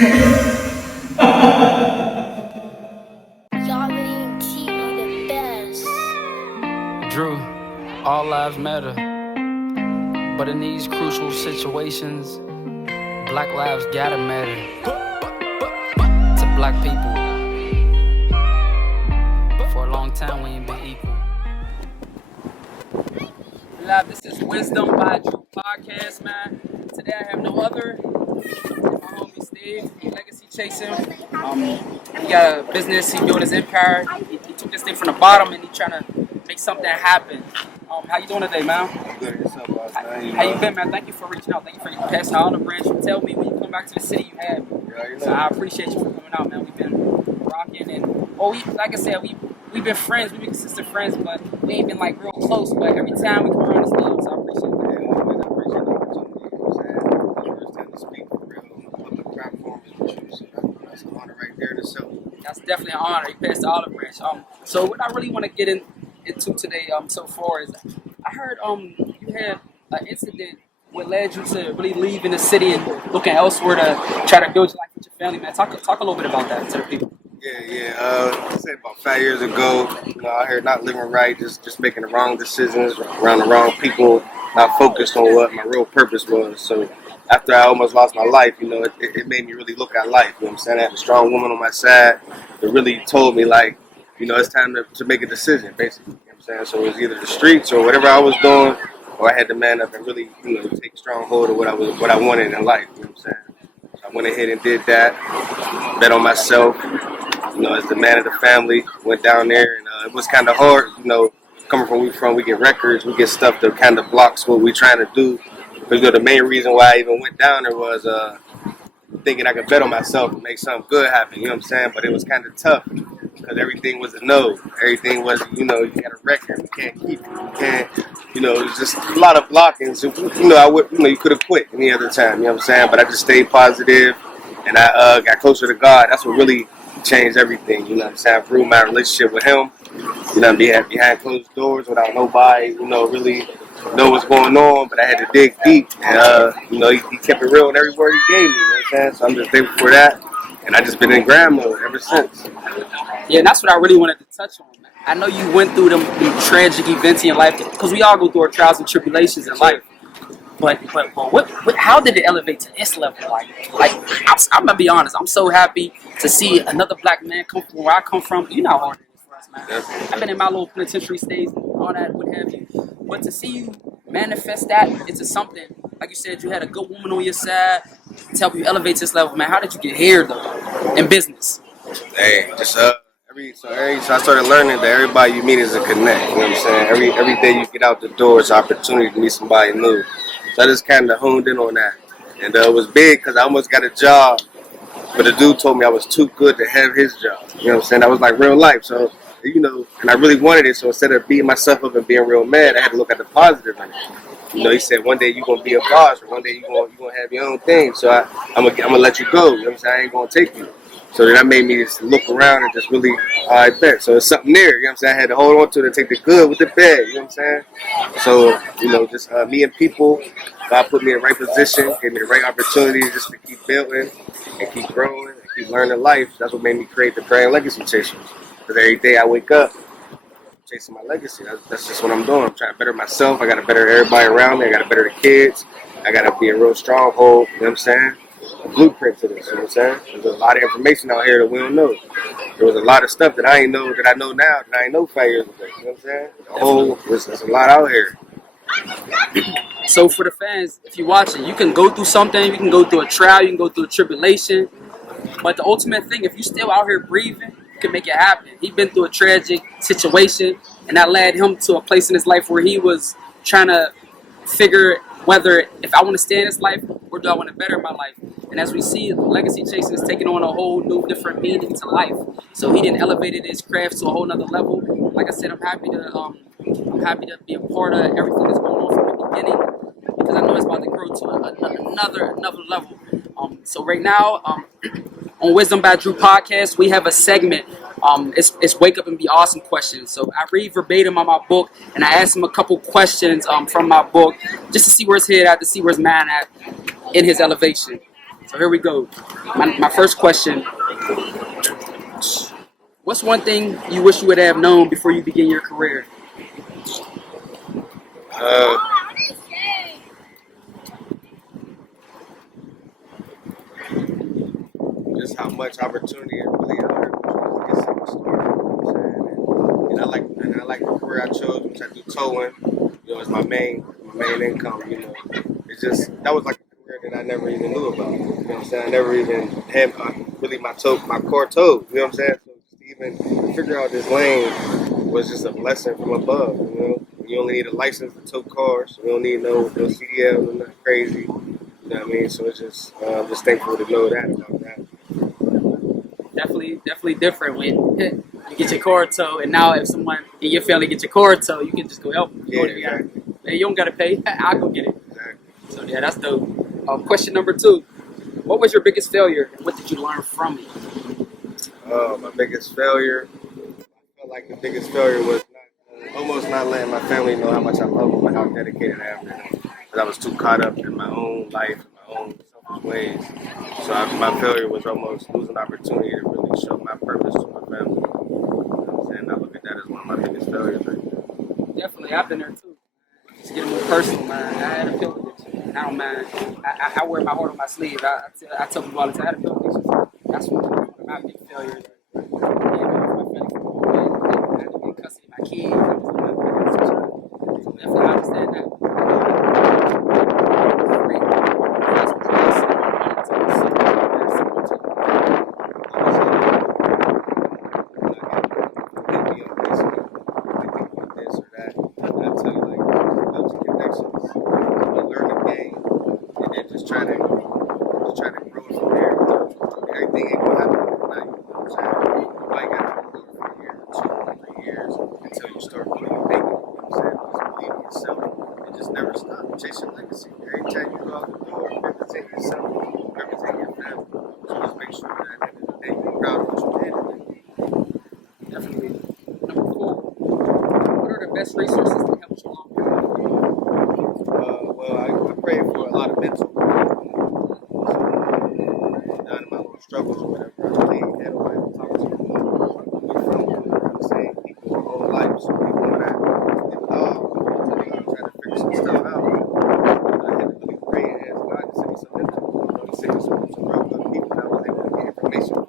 Y'all making TV the best. Drew, all lives matter, but in these crucial situations, black lives gotta matter to black people. For a long time, we ain't been equal. Live, this is Wisdom by Drew podcast, man. Today I have no other than my homie Steve, legacy chasing. He got a business, he built his empire. He took this thing from the bottom and he trying to make something happen. How you doing today, man? Good yourself, boss, man. How you been, man? Thank you for reaching out. Thank you for passing out the branch. You tell me when you come back to the city, you have. Yeah, So I appreciate you for coming out, man. We've been rocking and like I said, we've been friends. We've been consistent friends, but we ain't been like real close. But every time we come around, it's love. So I appreciate that. Yeah, always appreciate the opportunity. You know what I'm saying? First time to speak for real on a public platform is with you, so that's an honor right there in itself. That's definitely an honor. You passed the olive branch. So what I really want to get into today, so far is I heard you had an incident what led you to really leaving the city and looking elsewhere to try to build your life with your family, man. Talk a little bit about that to the people. Yeah. I said about 5 years ago, I heard not living right, just making the wrong decisions around the wrong people, not focused on what my real purpose was. So after I almost lost my life, it made me really look at life. You know what I'm saying? I had a strong woman on my side that really told me, like, it's time to make a decision, basically. You know what I'm saying? So it was either the streets or whatever I was doing, or I had to man up and really, take strong hold of what I wanted in life. You know what I'm saying? So I went ahead and did that, bet on myself. As the man of the family, went down there, and it was kind of hard. Coming from where we from, we get records, we get stuff that kind of blocks what we're trying to do. But the main reason why I even went down there was thinking I could bet on myself and make something good happen. You know what I'm saying? But it was kind of tough because everything was a no. Everything was, you got a record, you can't keep it, you can't. It was just a lot of blockings. You could have quit any other time. You know what I'm saying? But I just stayed positive, and I got closer to God. That's what really changed everything. You know what I'm saying? I improved my relationship with Him. Behind closed doors without nobody, really know what's going on. But I had to dig deep, and he kept it real in every word He gave me. You know what I'm saying? So I'm just thankful for that, and I just been in grind mode ever since. Yeah, and that's what I really wanted to touch on, man. I know you went through them tragic events in your life because we all go through our trials and tribulations in life. But how did it elevate to this level? I'm gonna be honest. I'm so happy to see another black man come from where I come from. You know how hard it is for us, man. I've been in my little penitentiary stays and all that, what have you. But to see you manifest that into something, like you said, you had a good woman on your side to help you elevate to this level, man. How did you get here though in business? Hey, just so I started learning that everybody you meet is a connect. You know what I'm saying? Every day you get out the door, it's an opportunity to meet somebody new. So I just kind of honed in on that. And it was big because I almost got a job, but the dude told me I was too good to have his job. You know what I'm saying? That was like real life. So, and I really wanted it. So instead of beating myself up and being real mad, I had to look at the positive in it. He said one day you're going to be a boss, or one day you're going to have your own thing. So I'm going to let you go. You know what I'm saying? I ain't going to take you. So then that made me just look around and just really, I bet. So it's something there, you know what I'm saying? I had to hold on to it and take the good with the bad, you know what I'm saying? So, just me and people, God put me in the right position, gave me the right opportunities just to keep building and keep growing and keep learning life. That's what made me create the brand Legacy Chasers. Because every day I wake up, chasing my legacy. That's just what I'm doing. I'm trying to better myself. I got to better everybody around me. I got to better the kids. I got to be a real stronghold, you know what I'm saying? A blueprint to this, you know what I'm saying? There's a lot of information out here that we don't know. There was a lot of stuff that I know now that I ain't know 5 years ago, you know what I'm saying? There's a lot out here. So for the fans, if you're watching, you can go through something, you can go through a trial, you can go through a tribulation, but the ultimate thing, if you're still out here breathing, you can make it happen. He's been through a tragic situation, and that led him to a place in his life where he was trying to figure whether if I want to stay in this life or do I want to better my life. And as we see, legacy chasing is taking on a whole new different meaning to life. So he didn't elevated his craft to a whole nother level. Like I said, I'm happy to be a part of everything that's going on from the beginning because I know it's about to grow to another level. So right now, on Wisdom by Drew podcast, we have a segment. It's Wake Up and Be Awesome questions. So I read verbatim on my book, and I ask him a couple questions from my book just to see where his head at, to see where his mind at in his elevation. So here we go. My first question. What's one thing you wish you would have known before you begin your career? Uh, just how much opportunity is really out here to get something started. You know what I'm saying? And I like the career I chose, which I do towing. You know, it's my main income. You know, it's just that was like a career that I never even knew about. You know what I'm saying? I never even had really my core toe. You know what I'm saying? So just to even figure out this lane was just a blessing from above. You know, you only need a license to tow cars. You don't need no CDL, no nothing crazy. You know what I mean? So it's just I'm just thankful to know that about that. Definitely different when you get your car towed, and now if someone in your family gets your car towed, you can just go help them. Yeah, exactly. You don't gotta pay. I'll go get it. Exactly. So yeah, that's dope. Question number 2. What was your biggest failure, and what did you learn from it? My biggest failure. I felt like the biggest failure was almost not letting my family know how much I love them and how dedicated I am to them. Because I was too caught up in my own life and my own selfish ways. So my failure was almost losing the opportunity to really show my purpose to my family. You know what I'm saying? I look at that as one of my biggest failures right now. Definitely, I've been there too. Just getting more personal, man. I had a pill addiction. I don't mind. I wear my heart on my sleeve. I tell people all the time, I had a pill addiction. That's one of my big failures. Yeah, my family, I had to be in custody of my kids. So definitely, I understand that. That's what you listen trying to grow from there. Everything ain't gonna happen overnight. You know what I'm saying? You might got to grow for a year, 2 or 3 years until you start really making it. You know what I'm saying? Just believe in yourself and just never stop. Chase your legacy. Every time you go out the door, represent yourself, represent your family. So just make sure that at the end of the day you're proud of what you did. Definitely. Number 4. What are the best resources that help you along your life? Well, I pray for a lot of mental. Down in my little struggles or whatever, I really had nobody to talk to. We're from the same people our whole life, so people that trying to figure some stuff out. I had to really pray and ask God to send me some mental. He sent me some real good people that I was able to get information from.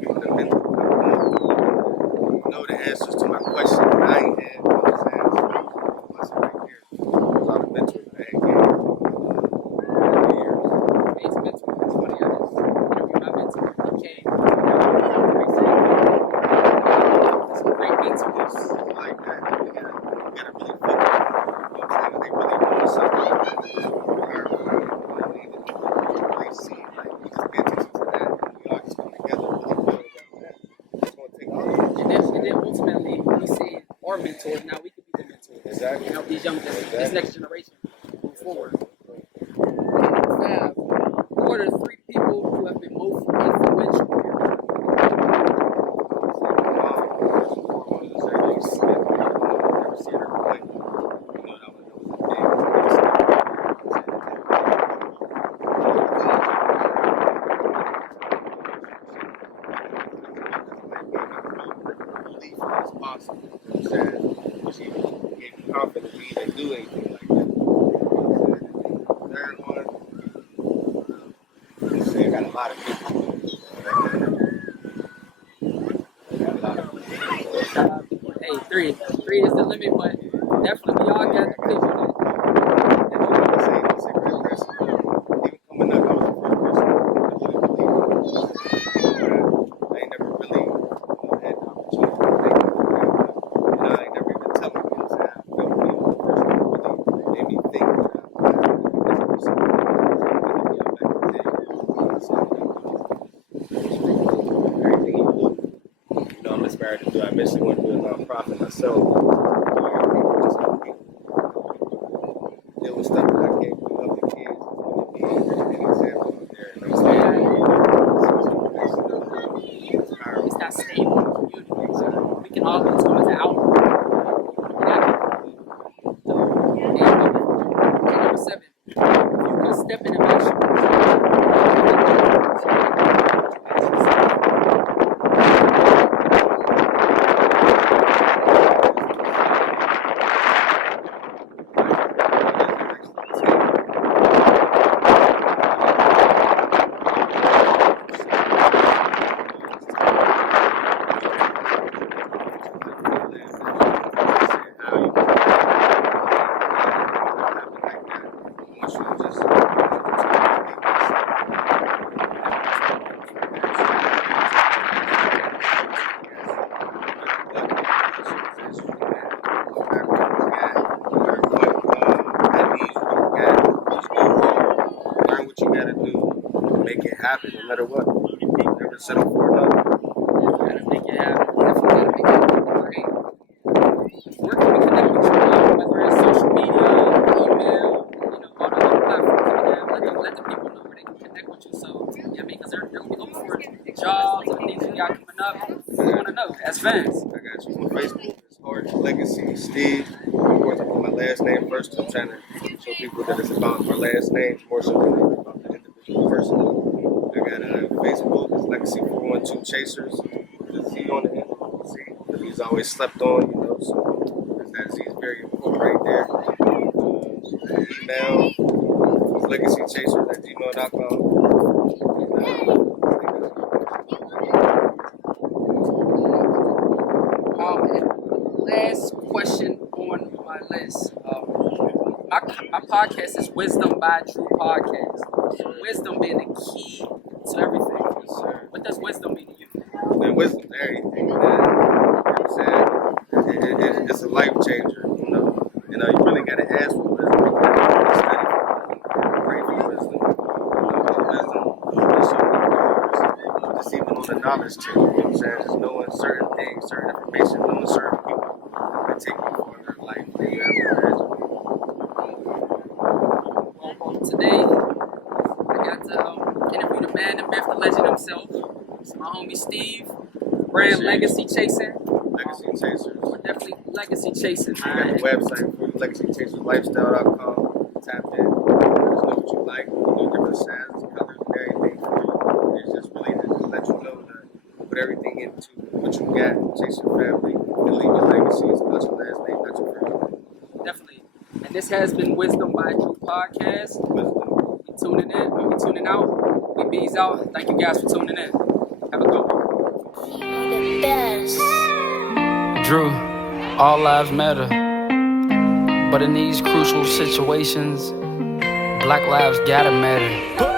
People that have been through know the answers to my questions that I ain't had. You know what I'm saying? So that was a blessing right here. A lot of mentors that I had gained over the years. It's mental. It's funny. I just interviewed my mentor. He came. It's a great mentors. Like that, you gotta really focus. You know what I'm saying? They really want something like that. Really see, like, we just pay attention to that, and we all just come together and really build around that. It's gonna take all of us. And then ultimately, we see our mentors. Now we can be the mentors. Exactly. And help this next generation move forward. 5. Who are the 3 people who have been most influential in your life? Confident to even do anything like that. Third one, let's say I got a lot of people. Hey, 3. 3 is the limit, but definitely we all got the picture. I basically want to do a nonprofit myself. Just help people deal with stuff that I can't do. Help the kids. Be an example out there. It's that stable in the community. We can all come as an outlet. And number 7. If you could step in and make sure gotta do to make it happen, no matter what. Never settle for nothing. Gotta make it happen. Definitely gotta make it happen. Right? Where can we connect with you? Whether it's social media, email, all the other platforms that we have. Let the people know where they can connect with you. So, yeah, because they're gonna be looking for jobs and things you got coming up. We want to know as fans. I got you. On Facebook, it's Hard Legacy Steve. Of course, I put my last name first. I'm trying to show people that it's about my last name more so than about the individual person. I got Facebook, it's Legacy 412 Chasers. The Z on the end. Z. The Z's always slept on, so that Z is very important right there. Email is legacychasers@gmail.com. Last question on my list. My podcast is Wisdom by Drew Podcast. Wisdom being the key to everything. What does wisdom mean to you? Man, wisdom's everything, man. You know what I'm saying? It's a life changer, You really got to ask for wisdom. You gotta study for wisdom. Pray for wisdom. Wisdom opens so many doors. Just even on the knowledge tip, you know what I'm saying? Just knowing certain things, certain information, knowing certain people that take you further in life than you ever imagined. Well, today, I got to interview the man, the myth, the legend himself. It's my homie Steve. Brand Legacy Chasing. Legacy Chasers. We're definitely legacy chasing, We got man. a website for you, legacychaserslifestyle.com. Tap in. Let us know what you like. We do different sizes, colors, and everything for you. It's just really to just let you know that put everything into what you got, chase your family, and leave your legacy. It's about your last name, not your first name. Definitely. And this has been Wisdom by Drew Podcast. Wisdom. We tuning in, we tuning out. We bees out. Thank you guys for tuning in. Have a good one. The best. Drew, all lives matter. But in these crucial situations, Black lives gotta matter.